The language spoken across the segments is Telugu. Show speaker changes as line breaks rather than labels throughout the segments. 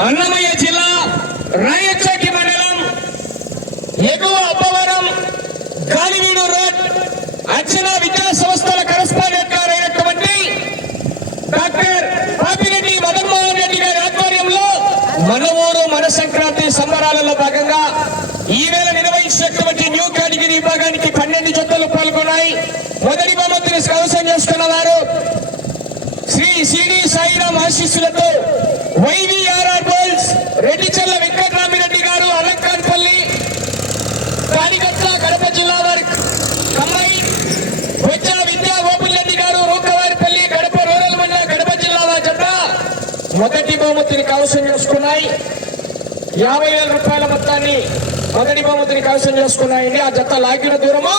అన్నమయ్య జిల్లా రాయచోటి మండలం ఎగువ అప్పవరం గాలివీడు రోడ్ అర్చన విద్యా సంస్థల కరస్పాండెంట్ గారు అయినటువంటి డాక్టర్ పాపిరెడ్డి మదన్మోహన్ రెడ్డి గారి ఆధ్వర్యంలో మన ఊరు మన సంక్రాంతి సంబరాలలో భాగంగా ఈ వేళ నిర్వహించినటువంటి న్యూ కేటగిరీ విభాగానికి పన్నెండు జతలు పాల్గొన్నాయి. మొదటి బహుమతిని కవసం చేసుకున్న వారు శ్రీ సిడి సాయిరామ్ ఆశీస్సులతో వైవి బోల్స్ రెడ్డిచల్ల వెంకటరామిరెడ్డి గారు అలంకాన్పల్లి కాడిగట్ల కడప జిల్లా వారి కమ్మాయి వచ్చా విద్యా ఓపులరెడ్డి గారు రూకవారిపల్లి కడప రూరల్ మండల కడప జిల్లా వారి జత మొదటి బహుమతిని కవసం చేసుకున్నాయి. యాభై వేల రూపాయల మొత్తాన్ని మొదటి బహుమతిని కవసం చేసుకున్నాయండి. ఆ జత లాగిన దూరము.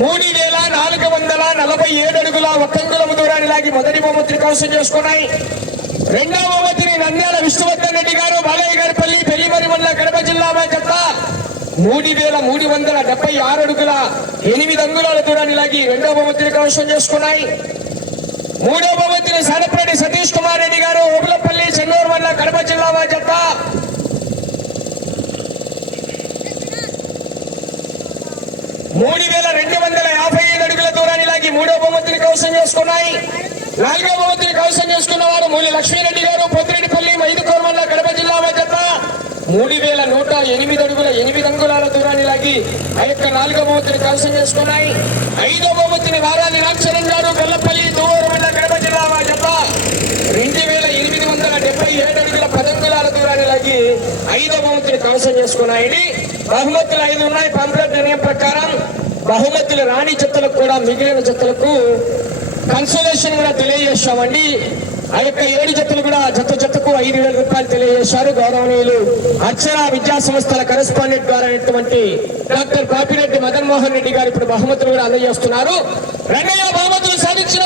మూడు వేల నాలుగు వందల నలభై ఏడు అడుగుల ఒక్కంగులము దూరాన్ని లాగి మొదటి బహుమతిని కవసం చేసుకున్నాయి. రెండవ బహుమతిని నంద్యాల విష్ణువర్ధన్ రెడ్డి గారు బాలయ్య గారిపల్లి పెళ్ళిమరి మండల కడప జిల్లా జత. మూడు వేల మూడు వందల డెబ్బై ఆరు అడుగుల ఎనిమిది అంగుళాల దూరాన్ని లాగి రెండవ బహుమతిని కవసం చేసుకున్నాయి. మూడవ బహుమతిని సనపరెడ్డి సతీష్ కుమార్ రెడ్డి గారు ఓబులపల్లి చెన్నూరు మండల కడప జిల్లా వారి జత మూడు వేల రెండు వందల యాభై ఐదు అడుగుల దూరాన్ని లాగి మూడో బహుమతిని కవసం చేసుకున్నాయి నాలుగో బహుమతిని కవసం చేసుకున్న వారు మూలి లక్ష్మీరెడ్డి గారు పొద్దురెడ్డిపల్లి ఐదు మండల కడప జిల్లా మధ్యత మూడు వేల నూట ఎనిమిది అడుగుల ఎనిమిది అంగుళాల దూరాన్ని లాగి ఆ యొక్క నాలుగో బహుమతిని కవసం చేసుకున్నాయి ఐదో బహుమతిని వారాది రాక్షరం గారు గొల్లపల్లి దూరం కడప జిల్లా మధ్యత రెండు వేల ఎనిమిది వందల డెబ్బై ఏడు అడుగుల పదంగుళాల దూరాన్ని లాగి ఐదో బహుమతిని కవసం చేసుకున్నాయని బహుమతులు ఐదు ఉన్నాయి. పంపిణీ నిర్ణయం ప్రకారం బహుమతులు రాణి జతలకు కూడా మిగిలిన జతలకు కన్సోలేషన్ కూడా తెలియజేశామండి ఆ యొక్క ఏడు జతలు కూడా జత జతకు ఐదు వేల రూపాయలు తెలియజేశారు. గౌరవనీయులు అక్షర విద్యా సంస్థల కరెస్పాండెంట్ ద్వారా అయినటువంటి డాక్టర్ పాపిరెడ్డి మదన్ మోహన్ రెడ్డి గారు ఇప్పుడు బహుమతులు కూడా అందజేస్తున్నారు. రెండవ బహుమతులు సాధించిన